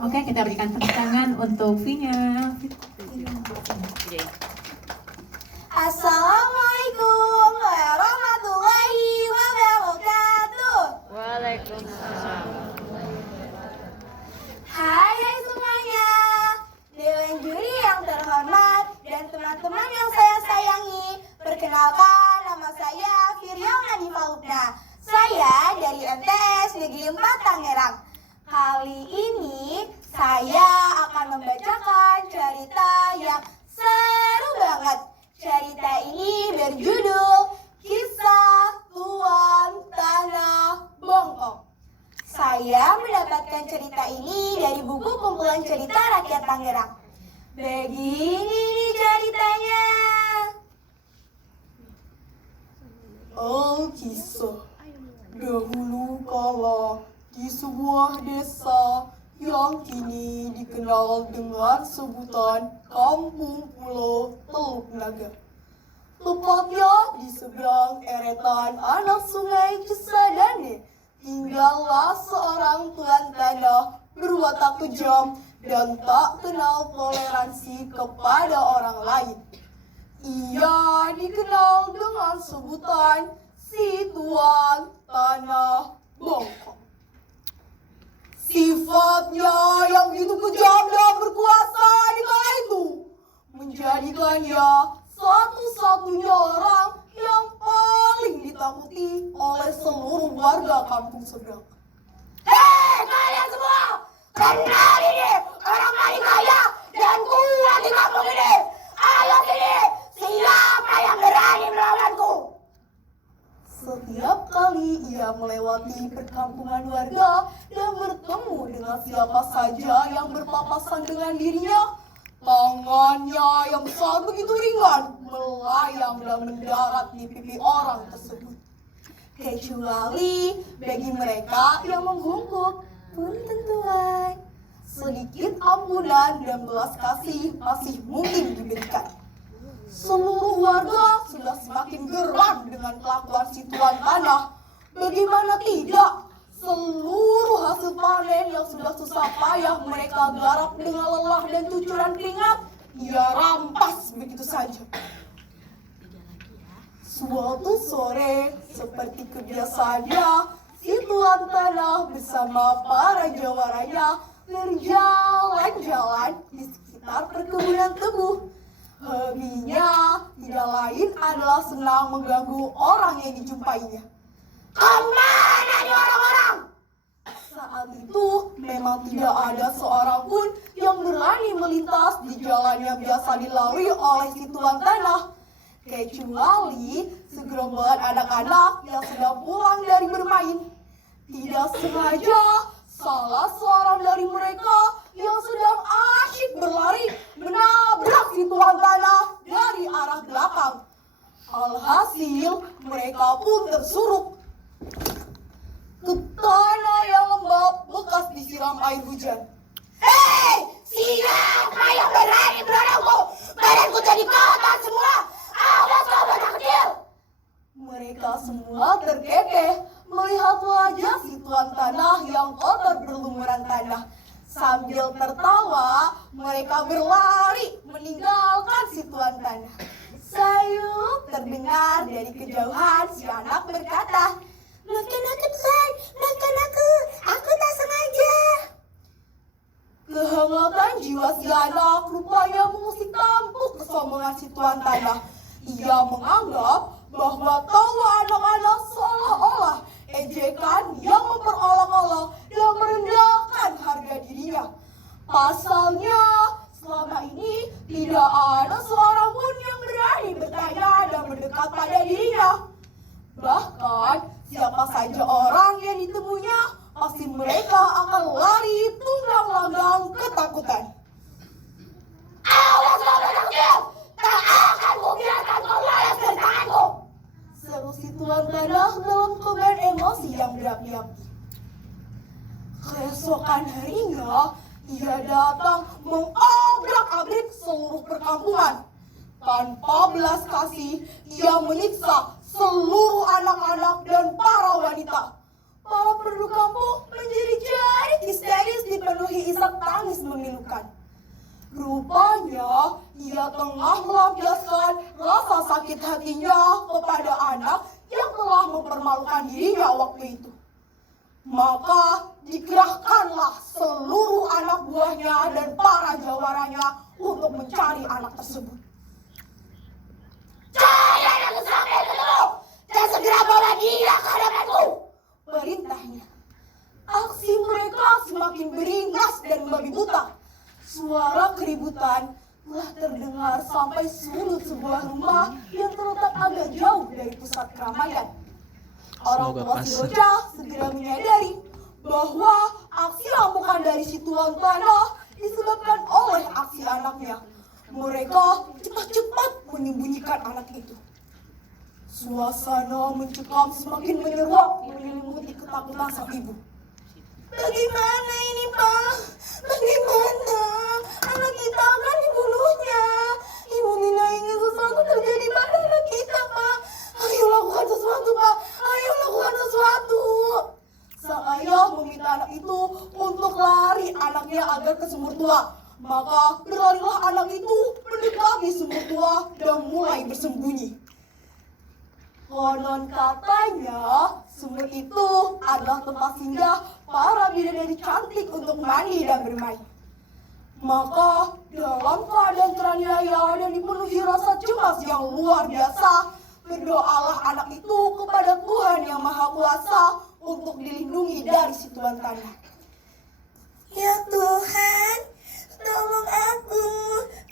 Oke, kita berikan tepuk tangan untuk V-nya. Assalamualaikum warahmatullahi wabarakatuh. Waalaikumsalam. Hai semuanya, Dewan juri yang terhormat dan teman-teman yang saya sayangi, perkenalkan nama saya Firyana Difautna. Saya dari MTS Negeri 4 Tangerang. Kali ini saya akan membacakan cerita yang seru banget. Cerita ini berjudul Kisah Tuan Tanah Bongkok. Saya mendapatkan cerita ini dari buku kumpulan cerita rakyat Tangerang. Begini ceritanya. Alkisah. Dahulu kala di sebuah desa yang kini dikenal dengan sebutan Kampung Pulau Teluk Naga. Tepatnya di seberang eretan anak sungai Cisadane, tinggallah seorang tuan tanah berwatak kejam dan tak kenal toleransi kepada orang lain. Ia dikenal dengan sebutan si Tuan Tanah Bongkok. Sifatnya yang begitu kejam dan berkuasa di kala itu menjadikannya satu-satunya orang yang paling ditakuti oleh seluruh warga kampung seberang. Hei kalian semua, kenal ini orang paling kaya dan kuat di kampung ini. Ayo sini, siapa yang berani melawanku? Setiap kali ia melewati perkampungan warga dan bertemu dengan siapa saja yang berpapasan dengan dirinya, tangannya yang besar begitu ringan melayang dan mendarat di pipi orang tersebut. Kecuali bagi mereka yang membungkuk, punten Tuan, sedikit ampunan dan belas kasih masih mungkin diberikan. Seluruh warga sudah semakin geram dengan kelakuan si Tuan Tanah. Bagaimana tidak, seluruh hasil panen yang sudah susah payah mereka garap dengan lelah dan cucuran keringat, ia rampas begitu saja. Suatu sore, seperti kebiasaannya, si Tuan Tanah bersama para jawaranya berjalan-jalan di sekitar perkebunan tebu. Hobinya tidak lain adalah senang mengganggu orang yang dijumpainya. Kemana nih orang-orang? Saat itu memang tidak ada seorang pun yang berani melintas di jalan yang biasa dilalui oleh si Tuan Tanah, kecuali segerombolan anak-anak yang sedang pulang dari bermain. Tidak sengaja salah seorang dari mereka yang sedang asyik berlari menabrak si Tuan Tanah dari arah belakang. Alhasil mereka pun tersuruk ke tanah yang lembab bekas disiram air hujan. Hei, siapa yang berani menolongku? Badanku jadi kotor semua. Awas kau anak kecil. Mereka semua terkekeh melihat wajah si Tuan Tanah yang kotor berlumuran tanah. Sambil tertawa, mereka berlari meninggalkan si Tuan Tanah. Sayup terdengar dari kejauhan si anak berkata, Maafkan aku Tuan, maafkan aku tak sengaja. kehangatan jiwa si anak rupanya mengusik tampuk kesombongan si Tuan Tanah. Ia menganggap bahwa tawa anak-anak seolah-olah ejekan yang memperolok-olok dan merendahkan harga dirinya. Pasalnya, selama ini tidak ada seorang pun yang berani bertanya dan mendekat pada dirinya. Bahkan, siapa saja orang yang ditemunya, pasti mereka akan lari tunggang-langgang ketakutan. Awas kau anak kecil, tak akan kubiarkan kau lolos dari tanganku. Seru si Tuan Tanah dalam kobar emosi yang berapi-api. Keesokan harinya, ia datang mengobrak-abrik seluruh perkampungan. Tanpa belas kasih, ia menyiksa seluruh anak-anak dan para wanita. para penduduk kampung menjadi jerit histeris dipenuhi isak tangis memilukan. Rupanya ia tengah melampiaskan rasa sakit hatinya kepada anak yang telah mempermalukan dirinya waktu itu. Maka dikerahkanlah seluruh anak buahnya dan para jawaranya untuk mencari anak tersebut. Cari anakku sampai ketemu dan segera bawa dia ke hadapanku. Perintahnya. Aksi mereka semakin beringas dan membabi buta. Suara keributan telah terdengar sampai sudut sebuah rumah yang terletak agak jauh dari pusat keramaian. Orang tua si bocah segera menyadari bahwa aksi rampokan dari si tuan tanah disebabkan oleh aksi anaknya. Mereka cepat-cepat menyembunyikan anak itu. Suasana mencekam semakin menyeruak menyelimuti ketakutan sang ibu. Bagaimana ini, Pak? Bagaimana? Anak kita akan dibunuhnya. Ibu Nina ingin sesuatu terjadi pada anak kita, Pak. Ayo lakukan sesuatu, Pak. Ayo lakukan sesuatu. Sang ayah meminta anak itu untuk lari anaknya agar ke sumur tua. Maka berlarilah anak itu mendekati sumur tua dan mulai bersembunyi. Konon katanya sumur itu adalah tempat singgah para bidadari cantik untuk mandi dan bermain. Maka dalam keadaan teraniaya dan dipenuhi rasa cemas yang luar biasa, berdoalah anak itu kepada Tuhan yang Maha Kuasa untuk dilindungi dari si tuan tanah. Ya Tuhan, tolong aku,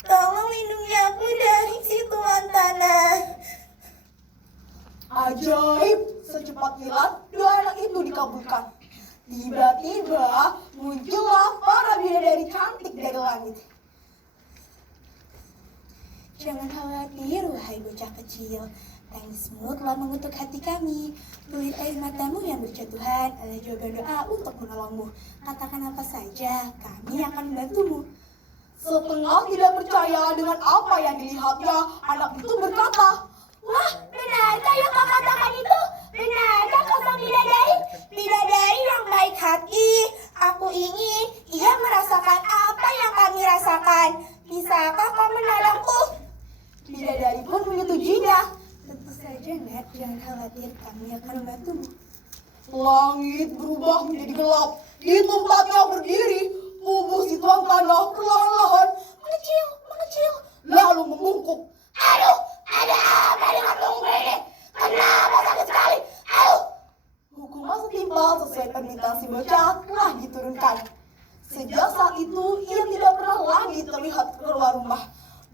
tolong lindungi aku dari si tuan tanah. Ajaib, secepat kilat doa anak itu dikabulkan. Tiba-tiba muncullah para bidadari cantik dari langit. Jangan khawatir, wahai bocah kecil. Tangismu telah mengutuk hati kami. Kulit air matamu yang berjatuhan adalah jawaban doa untuk menolongmu. Katakan apa saja, kami akan membantumu. Setengah tidak percaya dengan apa yang dilihatnya, anak itu berkata, Wah, benarkah yang kau katakan itu? Benarkah kau sang bidadari? Bidadari yang baik hati. Aku ingin ia merasakan apa yang kami rasakan. Bisakah kau menolongku? Bidadari pun menyetujuinya. Tentu saja, Net, jangan khawatir, kami akan membantumu. Langit berubah menjadi gelap. Di tempatnya berdiri, tubuh si tuan tanah perlahan-lahan mengecil, lalu membungkuk. Aduh, ada apa dengan tubuhku ini? Kenapa sakit sekali? Aduh. Hukuman setimpal sesuai permintaan si bocah telah diturunkan. Sejak saat itu, ia tidak pernah lagi terlihat keluar rumah.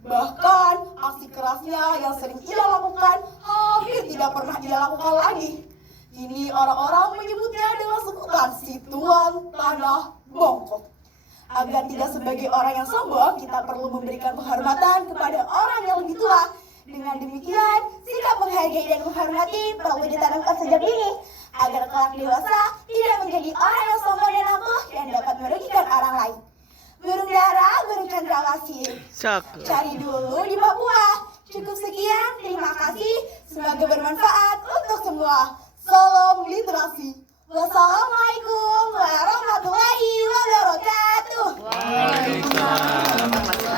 Bahkan, aksi kerasnya yang sering ia lakukan hampir tidak pernah ia lakukan lagi. Kini orang-orang menyebutnya dengan sebutan si tuan tanah bongkok. Agar tidak sebagai orang yang sombong, kita perlu memberikan penghormatan kepada orang yang lebih tua. Dengan demikian, sikap menghargai dan menghormati perlu ditanamkan sejak dini, agar kelak dewasa tidak menjadi orang yang sombong dan angkuh dan dapat merugikan orang lain. Burung dara, burung cendrawasih. Cari dulu di Papua. Cukup sekian, terima kasih. Semoga bermanfaat untuk semua. Salam literasi. Wassalamualaikum warahmatullahi wabarakatuh. Waalaikumsalam.